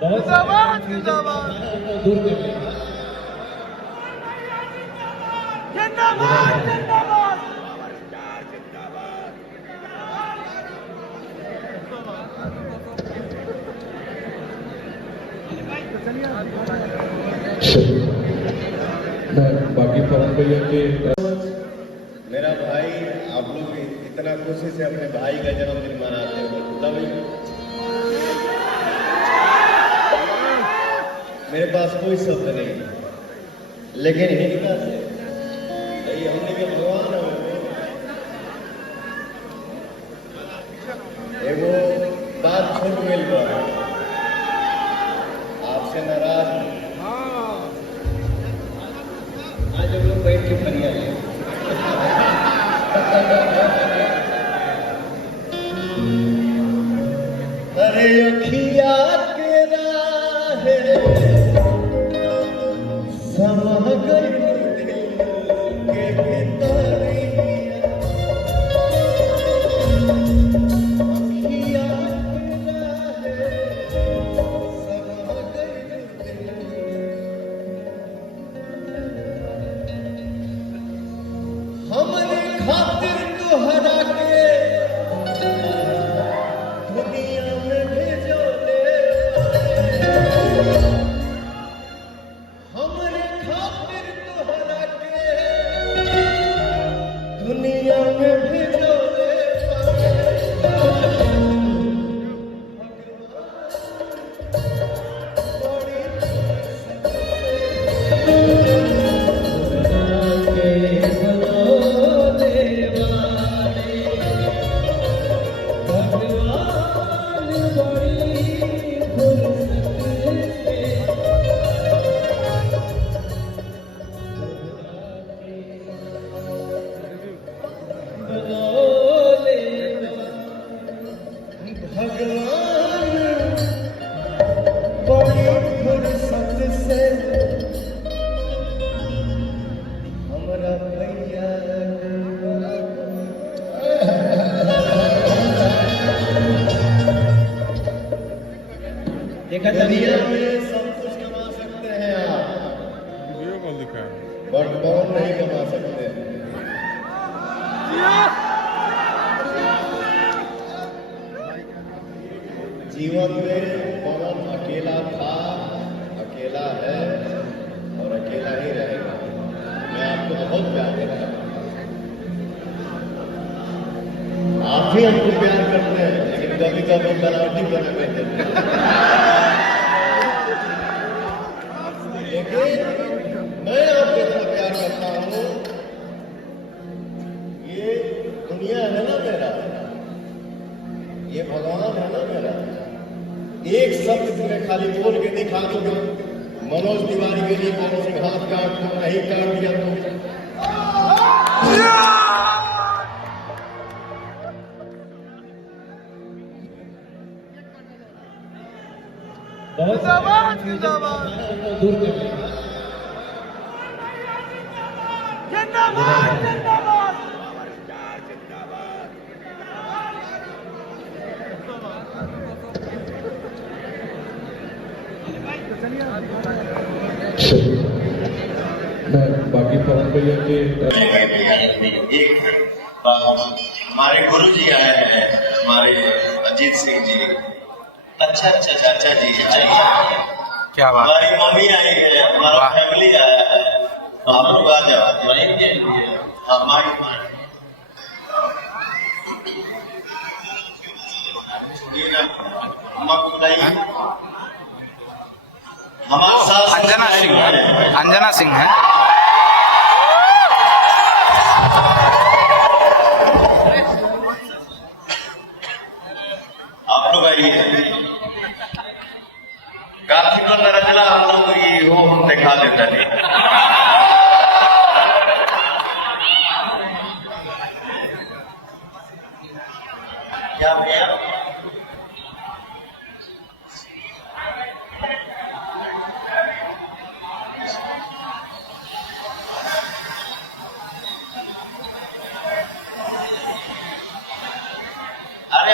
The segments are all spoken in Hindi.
जिंदाबाद जिंदाबाद जिंदाबाद जिंदाबाद। बाकी पवन भैया के मेरा भाई, आप लोग इतना खुशी से अपने भाई का जन्मदिन मनाते हो, तभी मेरे पास कोई शब्द नहीं, लेकिन इनका से हमने के भगवान एगो बात छोट मिल रहा आपसे नाराज आज हम लोग बैठ के बढ़िया है। अरे अखिया के राहे समा गई के भीतरिया, अखिया के राहे समा गई, हमरे खातिर तोहरा के दुनिया में भेजो ले, हमरे खातिर तोहरा के दुनिया में भेजो ले। दुनिया में सब कुछ कमा सकते हैं आप, बट पवन नहीं कमा सकते। जीवन में पवन अकेला था, अकेला है और अकेला ही रहेगा। मैं आपको बहुत प्यार करता हूँ, आप भी हमको प्यार करते हैं, लेकिन कभी कभी बनावटी बना देते हैं। लेकिन मैं आपको इतना प्यार करता हूँ, ये दुनिया है ना मेरा, ये भगवान है ना मेरा। एक शब्द तुम्हें खाली बोल के दिखा दो, मनोज तिवारी के लिए कौन से हाथ काट दो, नहीं काट दिया तो जिंदाबाद जिंदाबाद जिंदाबाद जिंदाबाद। बाकी पवन भैया के हमारे गुरु जी आए हैं, हमारे अजीत सिंह जी। अच्छा चाचा जी, क्या बात, हमारी मम्मी आई है, हमारा फैमिली आया है, तो हम लोग आ जाओ। हमारी हमारे साथ अंजना सिंह है, अंजना सिंह है। आप लोग आइए, काफी बंद रचना हम लोग ये हो हम दिखा देता नहीं। क्या भैया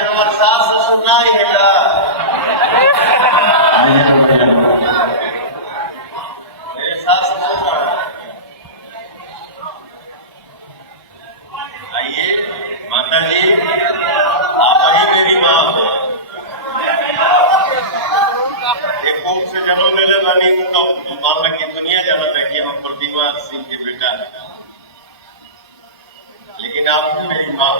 हमारे सास ससुर ना ही है। से जन्म ले बानी तो मान ला कि दुनिया जानता है कि हम प्रतिभा सिंह के बेटा है, लेकिन आप मेरी माँ।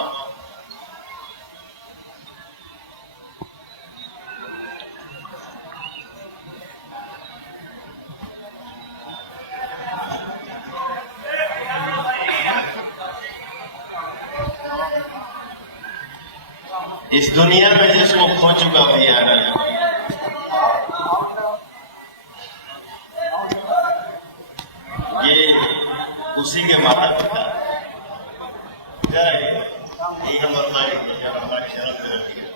इस दुनिया में जिसको खो चुका दिया है, ये उसी के माता पिता यही हमारे शरण में रखी है।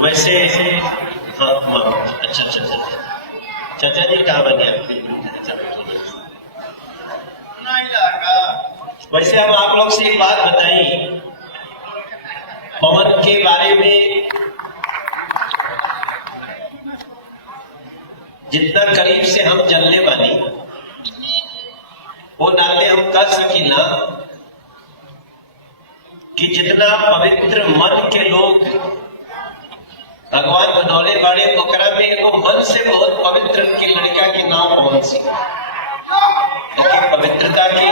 वैसे अच्छा चाचा जी कहाँ बने? वैसे हम आप लोग से एक बात बताई, पवन के बारे में जितना करीब से हम जलने वाली वो नाते हम कर सकी ना कि जितना पवित्र मन के लोग भगवान बनौले बाड़े ओकरा में वो मन से बहुत पवित्र की लड़का के नाम पवन सिंह, लेकिन पवित्रता की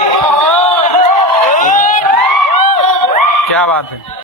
क्या बात है।